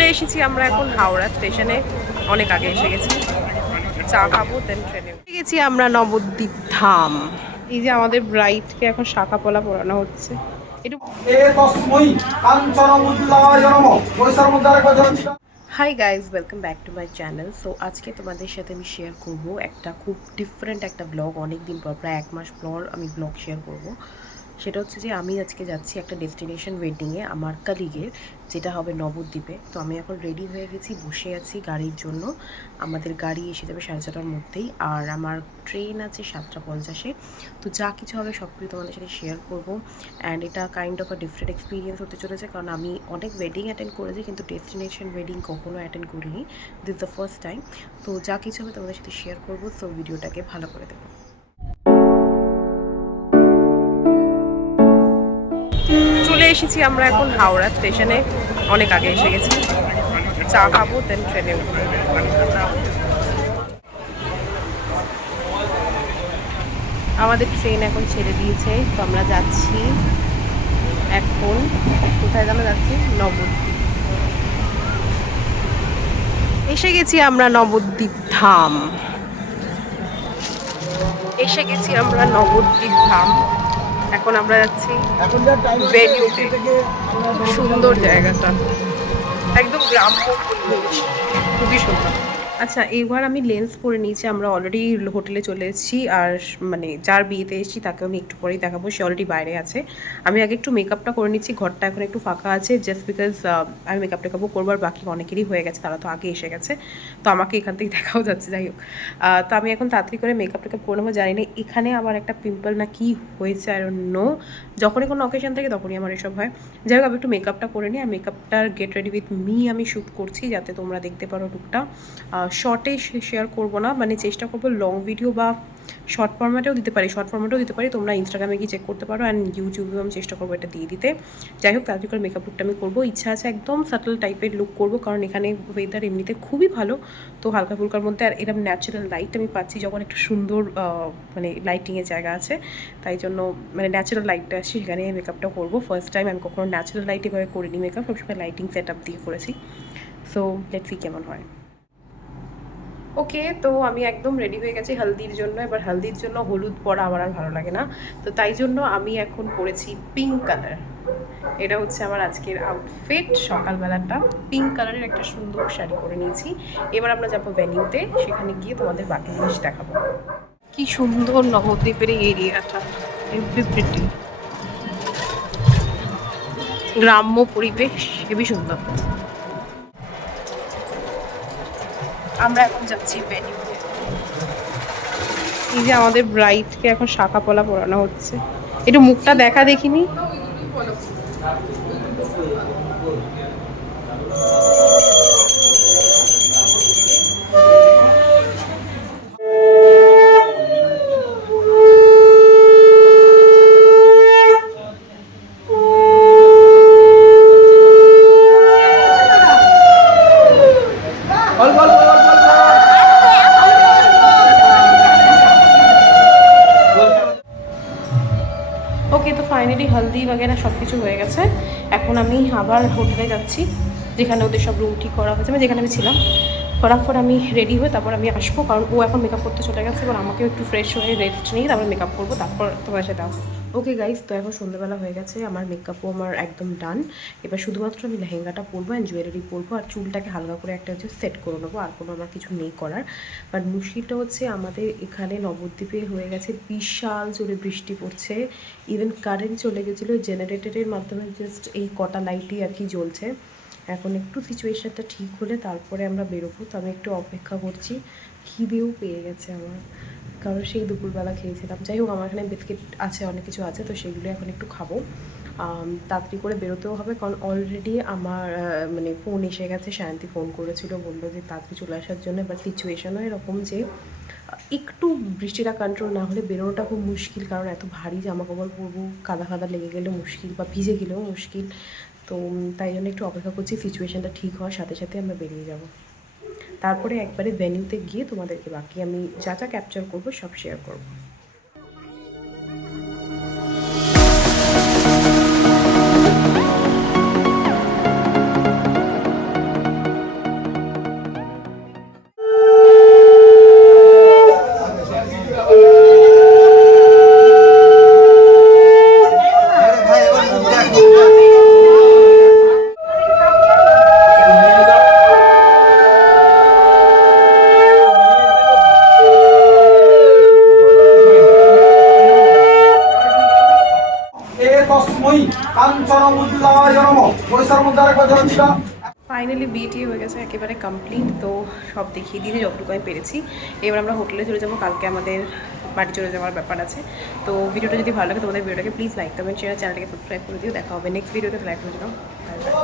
চলে এসেছি আমরা এখন হাওড়া স্টেশনে, অনেক আগে এসে গেছি। চা খাবো, দেন ট্রেনে গেছি আমরা নবদ্বীপ ধাম। এই যে আমাদের ব্রাইডকে এখন শাখা পলা পরানো হচ্ছে। একটু hi guys, welcome back to my channel. So আজকে তোমাদের সাথে আমি শেয়ার করব একটা খুব ডিফারেন্ট একটা ব্লগ। অনেক দিন পর, প্রায় 1 মাস পর আমি ব্লগ শেয়ার করব। সেটা হচ্ছে যে আমি আজকে যাচ্ছি একটা ডেস্টিনেশন ওয়েডিংয়ে আমার কালিগের, যেটা হবে নবদ্বীপে। তো আমি এখন রেডি হয়ে গেছি, বসে আছি গাড়ির জন্য। আমাদের গাড়ি এসে যাবে 4:30টার মধ্যেই, আর আমার ট্রেন আছে 7:50-এ। তো যা কিছু হবে সব কিছু তোমাদের সাথে শেয়ার করবো। অ্যান্ড এটা kind of a different experience হতে চলেছে, কারণ আমি অনেক ওয়েডিং অ্যাটেন্ড করেছি কিন্তু ডেস্টিনেশন ওয়েডিং কখনো অ্যাটেন্ড করিনি। This the first time. তো যা কিছু হবে তোমাদের সাথে শেয়ার করবো, তো ভিডিওটাকে ভালো করে দেবো। চলে এসেছি আমরা এখন হাওড়া স্টেশনে, অনেক আগে এসে গেছি। চা খাবো, দেন ট্রেনে উঠবো। আমাদের ট্রেন এখন ছেড়ে দিয়েছে, তো আমরা যাচ্ছি এখন কোথায় যেন যাচ্ছি, নবদ্বীপ। এসে গেছি আমরা নবদ্বীপ ধাম। এসে গেছি আমরা নবদ্বীপ ধাম। এখন আমরা যাচ্ছি ভেন্যুতে। খুব সুন্দর জায়গাটা, একদম গ্রাম্য পরিবেশ, খুবই সুন্দর। আচ্ছা, এবার আমি লেন্স পরে নিয়েছি। আমরা অলরেডি হোটেলে চলে এসেছি, আর মানে যার বিয়েতে এসেছি তাকে আমি একটু পরেই দেখাবো, সে অলরেডি বাইরে আছে। আমি আগে একটু মেকআপটা করে নিচ্ছি, ঘরটা এখন একটু ফাঁকা আছে, জাস্ট বিকজ আমি মেকআপ টেকআপও করবো, আর বাকি অনেকেরই হয়ে গেছে, তারা তো আগে এসে গেছে। তো আমাকে এখান থেকে দেখাও যাচ্ছে, যাই হোক। তো আমি এখন তাড়াতাড়ি করে মেকআপ টেকআপ করে নেবো। জানি না এখানে আমার একটা পিম্পল না কি হয়েছে, আর নো, যখনই কোনো অকেশন থাকে তখনই আমার এসব হয়। যাই হোক, আমি একটু মেকআপটা করে নিই, আর মেকআপটার গেট রেডি উইথ মি আমি শ্যুট করছি, যাতে তোমরা দেখতে পারো টুকটা। শর্টে শেয়ার করবো না, মানে চেষ্টা করবো লং ভিডিও বা শর্ট ফরম্যাটেও দিতে পারি, তোমরা ইনস্টাগ্রামে গিয়ে চেক করতে পারো, অ্যান্ড ইউটিউবেও আমি চেষ্টা করবো এটা দিয়ে দিতে। যাই হোক, তাড়াতাড়ি করে মেকআপ লুকটা আমি করবো। ইচ্ছা আছে একদম সাটল টাইপের লুক করবো, কারণ এখানে ওয়েদার এমনিতে খুবই ভালো। তো হালকা ফুলকার মধ্যে, আর এরকম ন্যাচারাল লাইট আমি পাচ্ছি যখন, একটু সুন্দর মানে লাইটিংয়ের জায়গা আছে, তাই জন্য মানে ন্যাচারাল লাইটটা আসছে, সেখানে মেকআপটা করবো। ফার্স্ট টাইম, আমি কখনো ন্যাচারাল লাইট এভাবে করিনি মেকআপ, সবসময় লাইটিং সেট আপ দিয়ে করেছি। সো লেটস সি কেমন হয়। ওকে, তো আমি একদম রেডি হয়ে গেছি হলদির জন্য। এবার হলদির জন্য হলুদ পরা আমার আর ভালো লাগে না, তো তাই জন্য আমি এখন পরেছি পিঙ্ক কালার। এটা হচ্ছে আমার আজকের আউটফিট। সকালবেলাটা পিঙ্ক কালারের একটা সুন্দর শাড়ি পরে নিয়েছি। এবার আমরা যাবো ভেন্যুতে, সেখানে গিয়ে তোমাদের বাকি জিনিস দেখাবো। কি সুন্দর নবদ্বীপের এই এরিয়াটা, প্রিটি গ্রাম্য পরিবেশ, হেবি সুন্দর। আমরা এখন যাচ্ছি ভেন্যুতে। এই যে আমাদের ব্রাইডকে এখন শাখা পলা পরানো হচ্ছে। একটু মুখটা দেখা দেখিনি। ওকে, তো ফাইনালি হলদি বাগেরা সব কিছু হয়ে গেছে। এখন আমি আবার হোটেলে যাচ্ছি, যেখানে ওদের সব রুম ঠিক করা হয়েছে, যেখানে আমি ছিলাম। ফটাফট আমি রেডি হয়ে তারপর আমি আসবো, কারণ ও এখন মেকআপ করতে চলে গেছে। এবার আমাকেও একটু ফ্রেশ হয়ে রেস্ট নিই, তারপর মেকআপ করবো, তারপর তোমার সাথে আসবো। ওকে গাইজ, তো এখন সন্ধ্যাবেলা হয়ে গেছে, আমার মেকআপও আমার একদম ডান। এবার শুধুমাত্র আমি লেহেঙ্গাটা পরবো অ্যান্ড জুয়েলারি পরবো, আর চুলটাকে হালকা করে একটা হচ্ছে সেট করে নেবো, আর কোনো আমার কিছু নেই করার। বাট মুশকিলটা হচ্ছে আমাদের এখানে নবদ্বীপে হয়ে গেছে বিশাল জোরে বৃষ্টি পড়ছে। ইভেন কারেন্ট চলে গেছিলো, জেনারেটরের মাধ্যমে জাস্ট এই কটা লাইটই আর কি জ্বলছে। এখন একটু সিচুয়েশানটা ঠিক হলে তারপরে আমরা বেরোবো। তো আমি একটু অপেক্ষা করছি, খিদেও পেয়ে গেছে আমার, কারণ সেই দুপুরবেলা খেয়েছিলাম। যাই হোক, আমার এখানে বিস্কিট আছে, অনেক কিছু আছে, তো সেগুলো এখন একটু খাবো। তাড়াতাড়ি করে বেরোতেও হবে, কারণ অলরেডি আমার মানে ফোন এসে গেছে। শান্তি ফোন করেছিল, বললো যে তাড়াতাড়ি চলে আসার জন্য। এবার সিচুয়েশানও এরকম যে একটু বৃষ্টিটা কন্ট্রোল না হলে বেরোনোটা খুব মুশকিল, কারণ এত ভারী জামা কাপড় পরবো, কাদা কাদা লেগে গেলেও মুশকিল, বা ভিজে গেলেও মুশকিল। তো তাই জন্য একটু অপেক্ষা করছি, সিচুয়েশানটা ঠিক হওয়ার সাথে সাথে আমরা বেরিয়ে যাব। তারপরে একবারে ভেন্যুতে গিয়ে তোমাদেরকে বাকি আমি যা যা ক্যাপচার করবো সব শেয়ার করবো। ফাইনালি বিয়েটি হয়ে গেছে, একেবারে কমপ্লিট। তো সব দেখিয়ে দিয়ে যতটুকু আমি পেরেছি। এবার আমরা হোটেলে চলে যাবো, কালকে আমাদের বাড়ি চলে যাওয়ার ব্যাপার আছে। তো ভিডিওটা যদি ভালো লাগে তোমাদের ভিডিওটাকে প্লিজ লাইক কমেন্ট শেয়ার, চ্যানেলটাকে সাবস্ক্রাইব করে দিও। দেখা হবে নেক্সট ভিডিওতে, লাইক করে দিও। Bye bye.